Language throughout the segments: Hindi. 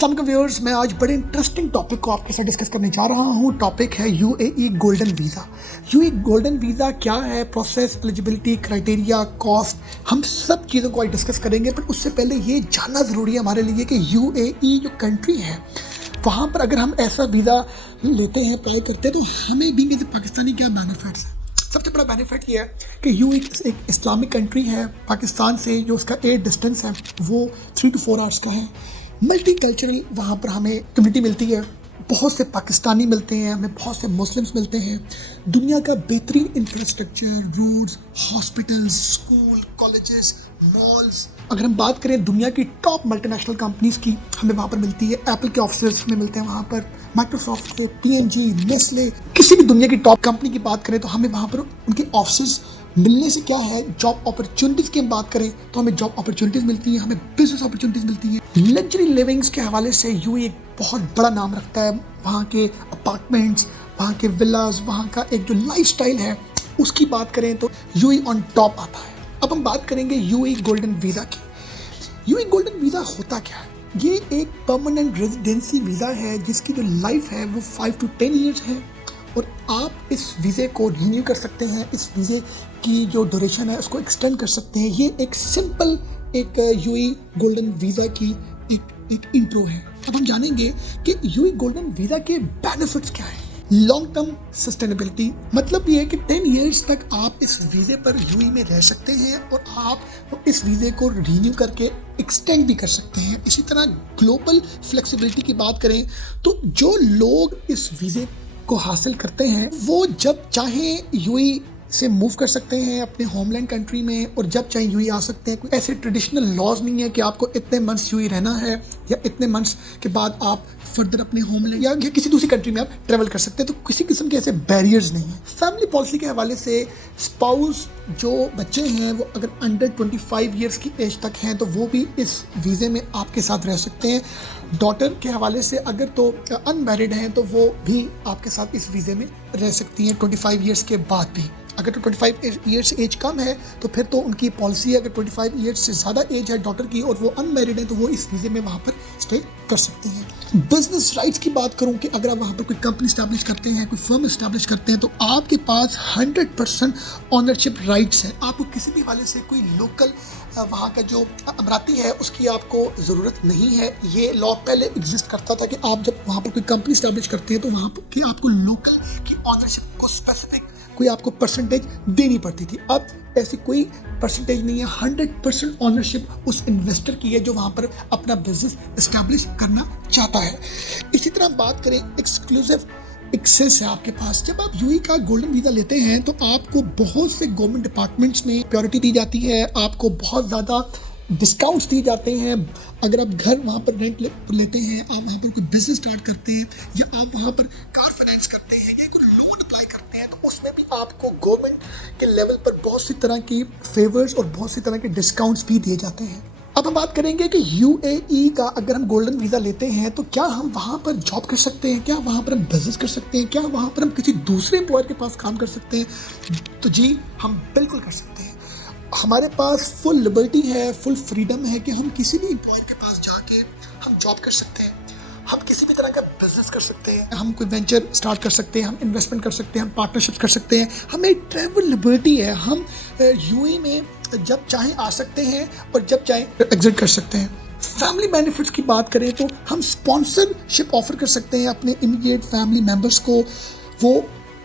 अस्सलाम वालेकुम व्यूअर्स, मैं आज बड़े इंटरेस्टिंग टॉपिक को आपके साथ डिस्कस करने जा रहा हूँ। टॉपिक है UAE golden visa. UAE golden visa क्या है, प्रोसेस, एलिजिबिलिटी, क्राइटेरिया, कॉस्ट, हम सब चीज़ों को आज डिस्कस करेंगे। पर उससे पहले ये जानना ज़रूरी है हमारे लिए कि यूएई जो कंट्री है वहाँ पर अगर हम ऐसा वीज़ा लेते हैं, अप्लाई करते हैं, तो हमें बीइंग एज ए पाकिस्तानी क्या बेनिफिट्स हैं। सबसे बड़ा बेनिफिट ये है कि यूएई एक इस्लामिक कंट्री है। पाकिस्तान से जो उसका एयर डिस्टेंस है वो 3 to 4 आवर्स का है। मल्टी कल्चरल वहाँ पर हमें कम्युनिटी मिलती है, बहुत से पाकिस्तानी मिलते हैं, हमें बहुत से मुस्लिम्स मिलते हैं। दुनिया का बेहतरीन infrastructure, roads, hospitals, school, colleges, malls. अगर हम बात करें दुनिया की टॉप मल्टीनेशनल कंपनीज की, हमें वहाँ पर मिलती है। एप्पल के ऑफिस हमें मिलते हैं वहाँ पर, माइक्रोसॉफ्ट के, पीएनजी, नेस्ले, किसी भी दुनिया की टॉप कंपनी की बात करें तो हमें वहाँ पर उनके ऑफिस मिलने से क्या है, जॉब अपॉर्चुनिटीज़ की हम बात करें तो हमें जॉब अपॉर्चुनिटीज़ मिलती हैं, हमें बिजनेस अपॉर्चुनिटीज़ मिलती हैं। लग्जरी लिविंग्स के हवाले से यूएई एक बहुत बड़ा नाम रखता है। वहाँ के अपार्टमेंट्स, वहाँ के विलास, वहाँ का एक जो लाइफस्टाइल है उसकी बात करें तो यूएई ऑन टॉप आता है। अब हम बात करेंगे यूएई गोल्डन वीज़ा की। यूएई गोल्डन वीज़ा होता क्या है? ये एक परमानेंट रेजिडेंसी वीज़ा है जिसकी जो लाइफ है वो 5 to 10 ईयर्स है और आप इस वीज़े को रिन्यू कर सकते हैं। इस वीज़े की जो ड्यूरेशन है उसको एक्सटेंड कर सकते हैं। ये एक सिंपल एक यूएई गोल्डन वीज़ा की एक इंट्रो है। अब हम जानेंगे कि यूएई गोल्डन वीज़ा के बेनिफिट्स क्या है। लॉन्ग टर्म सस्टेनेबिलिटी, मतलब ये है कि 10 ईयर्स तक आप इस वीज़े पर यूएई में रह सकते हैं और आप इस वीज़े को रिन्यू करके एक्सटेंड भी कर सकते हैं। इसी तरह ग्लोबल फ्लेक्सिबिलिटी की बात करें तो जो लोग इस वीज़े को हासिल करते हैं वो जब चाहें यूएई से मूव कर सकते हैं अपने होमलैंड कंट्री में और जब चाहे यूएई आ सकते हैं। कोई ऐसे ट्रेडिशनल लॉज नहीं है कि आपको इतने मंथ्स यूएई रहना है या इतने मंथ्स के बाद आप फर्दर अपने होमलैंड या किसी दूसरी कंट्री में आप ट्रैवल कर सकते हैं। तो किसी किस्म के ऐसे बैरियर्स नहीं है। फैमिली पॉलिसी के हवाले से स्पाउस, जो बच्चे हैं वो अगर अंडर 25 ईयर्स की एज तक हैं तो वो भी इस वीज़े में आपके साथ रह सकते हैं। डॉटर के हवाले से अगर तो अनमैरिड हैं तो वो भी आपके साथ इस वीज़े में रह सकती हैं 25 ईयर्स के बाद भी। अगर तो 25 ईयर्स से एज कम है तो फिर तो उनकी पॉलिसी है, अगर 25 ईयर्स से ज़्यादा एज है डॉटर की और वो अनमैरिड है तो वो इस वीज़े में वहाँ पर स्टे कर सकते हैं। बिजनेस राइट्स की बात करूँ कि अगर आप वहाँ पर कोई कंपनी स्टैब्लिश करते हैं, कोई फर्म स्टैब्लिश करते हैं तो आपके पास 100% ऑनरशिप राइट्स है। आपको किसी भी हवाले से कोई लोकल वहाँ का जो अमराती है उसकी आपको ज़रूरत नहीं है। ये लॉ पहले एग्जिस्ट करता था कि आप जब वहाँ पर कोई कंपनी स्टैब्लिश करते हैं तो वहाँ पर कि आपको लोकल की ऑनरशिप को स्पेसिफिक कोई आपको परसेंटेज देनी पड़ती थी। अब ऐसी कोई परसेंटेज नहीं है। 100% ऑनरशिप उस इन्वेस्टर की है जो वहाँ पर अपना बिजनेस एस्टैब्लिश करना चाहता है। इसी तरह बात करें एक्सक्लूसिव एक्सेस है आपके पास। जब आप यूएई का गोल्डन वीज़ा लेते हैं तो आपको बहुत से गवर्नमेंट डिपार्टमेंट्स में प्रायोरिटी दी जाती है, आपको बहुत ज़्यादा डिस्काउंट्स दिए जाते हैं। अगर आप घर वहाँ पर रेंट लेते हैं, आप वहाँ पर कोई बिजनेस स्टार्ट करते हैं या आप वहाँ पर कार फाइनेंस करते हैं या कोई लोन अप्लाई करते हैं तो उसमें भी आपको गवर्नमेंट के लेवल पर बहुत सी तरह की फेवर्स और बहुत सी तरह के डिस्काउंट्स भी दिए जाते हैं। अब हम बात करेंगे कि यूएई का अगर हम गोल्डन वीज़ा लेते हैं तो क्या हम वहाँ पर जॉब कर सकते हैं, क्या वहाँ पर हम बिजनेस कर सकते हैं, क्या वहाँ पर हम किसी दूसरे एम्प्लॉयर के पास काम कर सकते हैं? तो जी, हम बिल्कुल कर सकते हैं। हमारे पास फुल लिबर्टी है, फुल फ्रीडम है कि हम किसी भी एम्प्लॉयर के पास जाके हम जॉब कर सकते हैं, हम किसी भी तरह का बिजनेस कर सकते हैं, हम कोई वेंचर स्टार्ट कर सकते हैं, हम इन्वेस्टमेंट कर सकते हैं, हम पार्टनरशिप्स कर सकते हैं। हमें ट्रैवल लिबर्टी है। हम यूएई में जब चाहें आ सकते हैं और जब चाहें एग्जिट कर सकते हैं। फैमिली बेनिफिट्स की बात करें तो हम स्पॉन्सरशिप ऑफर कर सकते हैं अपने इमीडिएट फैमिली मेम्बर्स को। वो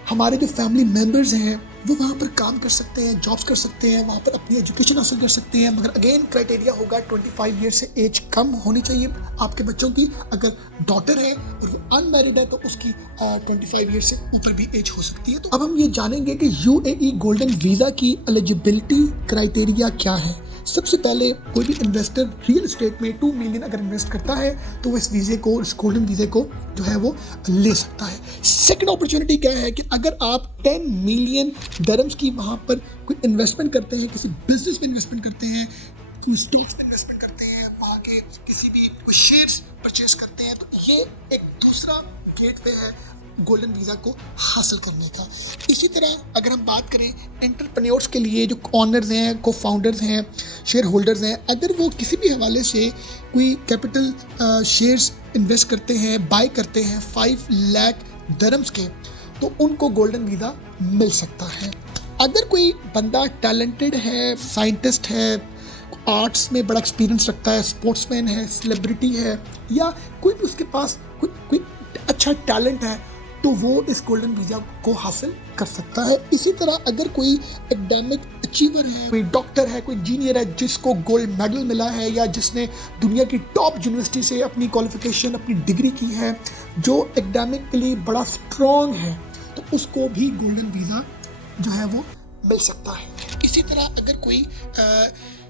हमारे जो फैमिली मेम्बर्स हैं वो वहाँ पर काम कर सकते हैं, जॉब्स कर सकते हैं, वहाँ पर अपनी एजुकेशन हासिल कर सकते हैं। मगर अगेन क्राइटेरिया होगा 25 ईयर से एज कम होनी चाहिए आपके बच्चों की। अगर डॉटर है और वो अनमैरिड है तो उसकी 25 ईयर से ऊपर भी एज हो सकती है। तो अब हम ये जानेंगे कि यूएई गोल्डन वीज़ा की एलिजिबिलिटी क्राइटेरिया क्या है। सबसे पहले कोई भी इन्वेस्टर रियल एस्टेट में 2 मिलियन अगर इन्वेस्ट करता है तो वो इस वीज़े को, इस गोल्डन वीज़े को जो है वो ले सकता है। सेकंड अपॉर्चुनिटी क्या है कि अगर आप 10 मिलियन दरम्स की वहाँ पर कोई इन्वेस्टमेंट करते हैं, किसी बिजनेस में इन्वेस्टमेंट करते हैं, स्टॉक्स में इन्वेस्टमेंट करते हैं, वहाँ के किसी भी शेयर्स परचेज करते हैं तो ये एक दूसरा गेटवे है गोल्डन वीज़ा को हासिल करने का। इसी तरह अगर हम बात करें एंटरप्रेन्योर्स के लिए, जो ऑनर्स हैं, को फाउंडर्स हैं, शेयर होल्डर्स हैं, अगर वो किसी भी हवाले से कोई कैपिटल शेयर्स इन्वेस्ट करते हैं, बाय करते हैं 5 लाख दरम्स के, तो उनको गोल्डन वीज़ा मिल सकता है। अगर कोई बंदा टैलेंटेड है, साइंटिस्ट है, आर्ट्स में बड़ा एक्सपीरियंस रखता है, स्पोर्ट्समैन है, सेलिब्रिटी है, या कोई भी उसके पास कोई अच्छा टैलेंट है, तो वो इस गोल्डन वीज़ा को हासिल कर सकता है। इसी तरह अगर कोई एकेडमिक अचीवर है, कोई डॉक्टर है, कोई इंजीनियर है जिसको गोल्ड मेडल मिला है, या जिसने दुनिया की टॉप यूनिवर्सिटी से अपनी क्वालिफिकेशन, अपनी डिग्री की है, जो एकेडमिकली बड़ा स्ट्रॉन्ग है, तो उसको भी गोल्डन वीज़ा जो है वो मिल सकता है। इसी तरह अगर कोई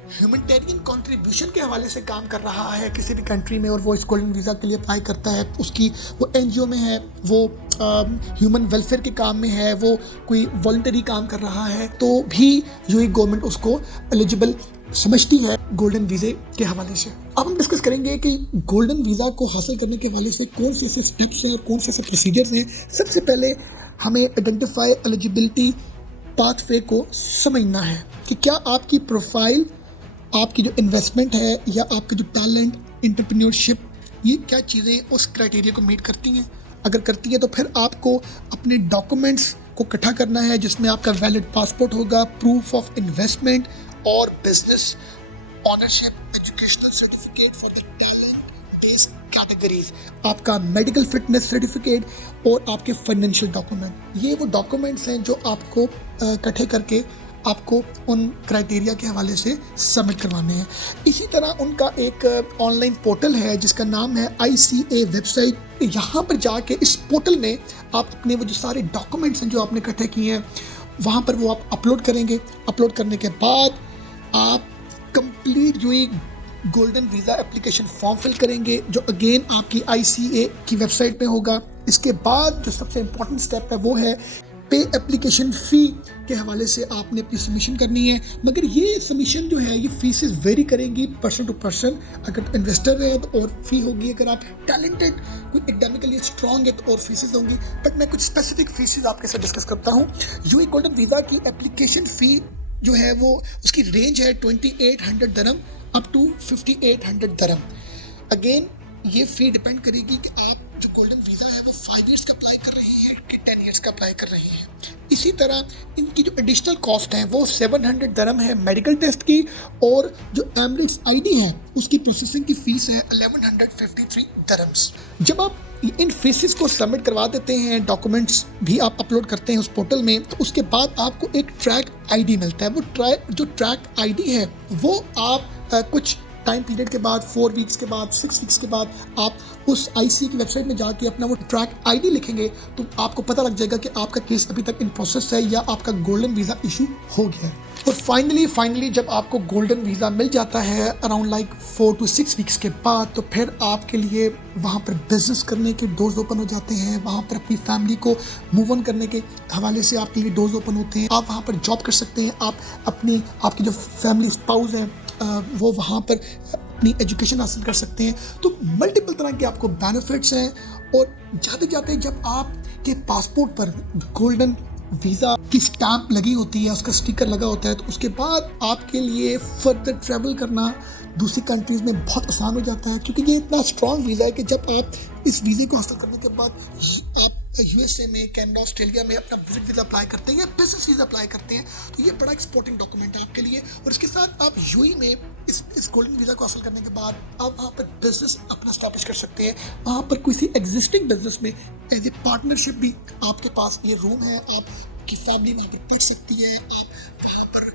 ह्यूमैनिटेरियन कंट्रीब्यूशन के हवाले से काम कर रहा है किसी भी कंट्री में, और वो इस गोल्डन वीज़ा के लिए अप्लाई करता है, उसकी वो एनजीओ में है, वो ह्यूमन वेलफेयर के काम में है, वो कोई वॉलंटरी काम कर रहा है, तो भी यूएई गवर्नमेंट उसको एलिजिबल समझती है गोल्डन वीज़े के हवाले से। अब हम डिस्कस करेंगे कि गोल्डन वीज़ा को हासिल करने के हवाले से कौन से ऐसे स्टेप्स हैं, कौन से ऐसे प्रोसीजर्स हैं। सबसे पहले हमें आइडेंटिफाई एलिजिबिलिटी पाथवे को समझना है कि क्या आपकी प्रोफाइल, आपकी जो इन्वेस्टमेंट है, या आपका जो टैलेंट, एंटरप्रेन्योरशिप, ये क्या चीज़ें उस क्राइटेरिया को मीट करती हैं। अगर करती हैं तो फिर आपको अपने डॉक्यूमेंट्स को इकट्ठा करना है, जिसमें आपका वैलिड पासपोर्ट होगा, प्रूफ ऑफ इन्वेस्टमेंट और business ownership, educational certificate for the talent based categories, आपका मेडिकल फिटनेस सर्टिफिकेट और आपके फाइनेंशियल डॉक्यूमेंट। ये वो डॉक्यूमेंट्स हैं जो आपको इकट्ठे करके आपको उन क्राइटेरिया के हवाले से सबमिट करवाने हैं। इसी तरह उनका एक ऑनलाइन पोर्टल है जिसका नाम है ICA वेबसाइट। यहाँ पर जाके इस पोर्टल में आप अपने वो जो सारे डॉक्यूमेंट्स हैं जो आपने इकट्ठे किए हैं, वहाँ पर वो आप अपलोड करेंगे। अपलोड करने के बाद आप कंप्लीट जो ये golden visa application form fill करेंगे, जो अगेन आपकी ICA की वेबसाइट पे होगा। इसके बाद जो सबसे इम्पॉर्टेंट स्टेप है वो है पे एप्लीकेशन फ़ी के हवाले से आपने अपनी सबमिशन करनी है। मगर ये सबमिशन जो है, ये फीसेस वेरी करेंगी पर्सन टू पर्सन। अगर इन्वेस्टर है तो और फी होगी, अगर आप टैलेंटेड, कोई एकेडमिकली स्ट्रॉन्ग है तो और फीसेस होंगी। बट मैं कुछ स्पेसिफिक फीसेस आपके साथ डिस्कस करता हूँ। यूएई गोल्डन वीज़ा की एप्लीकेशन फ़ी जो है वो उसकी रेंज है 2800 दरम अप टू 5800 दरम। अगेन ये फ़ी डिपेंड करेगी कि आप जो गोल्डन वीज़ा है वो 5 ईयर्स का अप्लाई कर रहे हैं कि 10 ईयर्स का अप्लाई कर रहे हैं। इसी तरह इनकी जो एडिशनल कॉस्ट है वो 700 दरम है मेडिकल टेस्ट की, और जो एमिरेट्स ID है उसकी प्रोसेसिंग की फ़ीस है 1153 दरम्स। जब आप इन फीसेस को सबमिट करवा देते हैं, डॉक्यूमेंट्स भी आप अपलोड करते हैं उस पोर्टल में, तो उसके बाद आपको एक ट्रैक ID मिलता है। वो जो ट्रैक ID है वो आप कुछ टाइम पीरियड के बाद, 4 वीक्स के बाद, 6 वीक्स के बाद, आप उस ICA की वेबसाइट में जाके अपना वो ट्रैक ID लिखेंगे, तो आपको पता लग जाएगा कि आपका केस अभी तक इन प्रोसेस है या आपका गोल्डन वीज़ा इशू हो गया है। और फाइनली जब आपको गोल्डन वीज़ा मिल जाता है अराउंड लाइक 4 to 6 वीक्स के बाद, तो फिर आपके लिए वहाँ पर बिजनेस करने के डोर्स ओपन हो जाते हैं। वहाँ पर अपनी फैमिली को मूव ऑन करने के हवाले से आपके लिए डोर्स ओपन होते हैं। आप वहाँ पर जॉब कर सकते हैं। आप आपकी जो फैमिली स्पाउस हैं वो वहाँ पर अपनी एजुकेशन हासिल कर सकते हैं। तो मल्टीपल तरह के आपको बेनिफिट्स हैं। और जाते जाते जब आपके पासपोर्ट पर गोल्डन वीज़ा की स्टैंप लगी होती है, उसका स्टिकर लगा होता है, तो उसके बाद आपके लिए फर्दर ट्रैवल करना दूसरी कंट्रीज़ में बहुत आसान हो जाता है। क्योंकि ये इतना स्ट्रॉन्ग वीज़ा है कि जब आप इस वीज़े को हासिल करने के बाद आप USA में, कनाडा, ऑस्ट्रेलिया में अपना विजिट वीज़ा अप्लाई करते हैं या बिजनेस वीज़ा अप्लाई करते हैं, तो ये बड़ा एक्सपोर्टिंग डॉक्यूमेंट है आपके लिए। और इसके साथ आप यूएई में इस गोल्डन वीज़ा को हासिल करने के बाद आप वहाँ पर बिजनेस अपना स्टैब्लिश कर सकते हैं। वहाँ पर किसी एग्जिस्टिंग बिजनेस में एज ए पार्टनरशिप भी आपके पास ये रूम है। आपकी फैमिली वहाँ पर पढ़ सकती है, आप वहाँ पर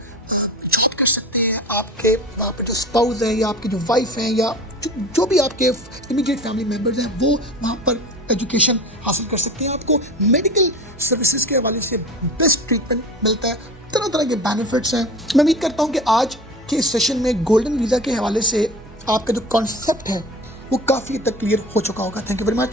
जॉब कर सकते हैं। आपके वहाँ पर जो स्पाउस हैं या आपकी जो वाइफ हैं या जो भी आपके इमीडिएट फैमिली मेम्बर्स हैं, वो वहाँ पर एजुकेशन हासिल कर सकते हैं। आपको मेडिकल सर्विसेज के हवाले से बेस्ट ट्रीटमेंट मिलता है। तरह तरह के बेनिफिट्स हैं। मैं उम्मीद करता हूँ कि आज के इस सेशन में गोल्डन वीज़ा के हवाले से आपका जो कॉन्सेप्ट है वो काफ़ी हद तक क्लियर हो चुका होगा। Thank you very much.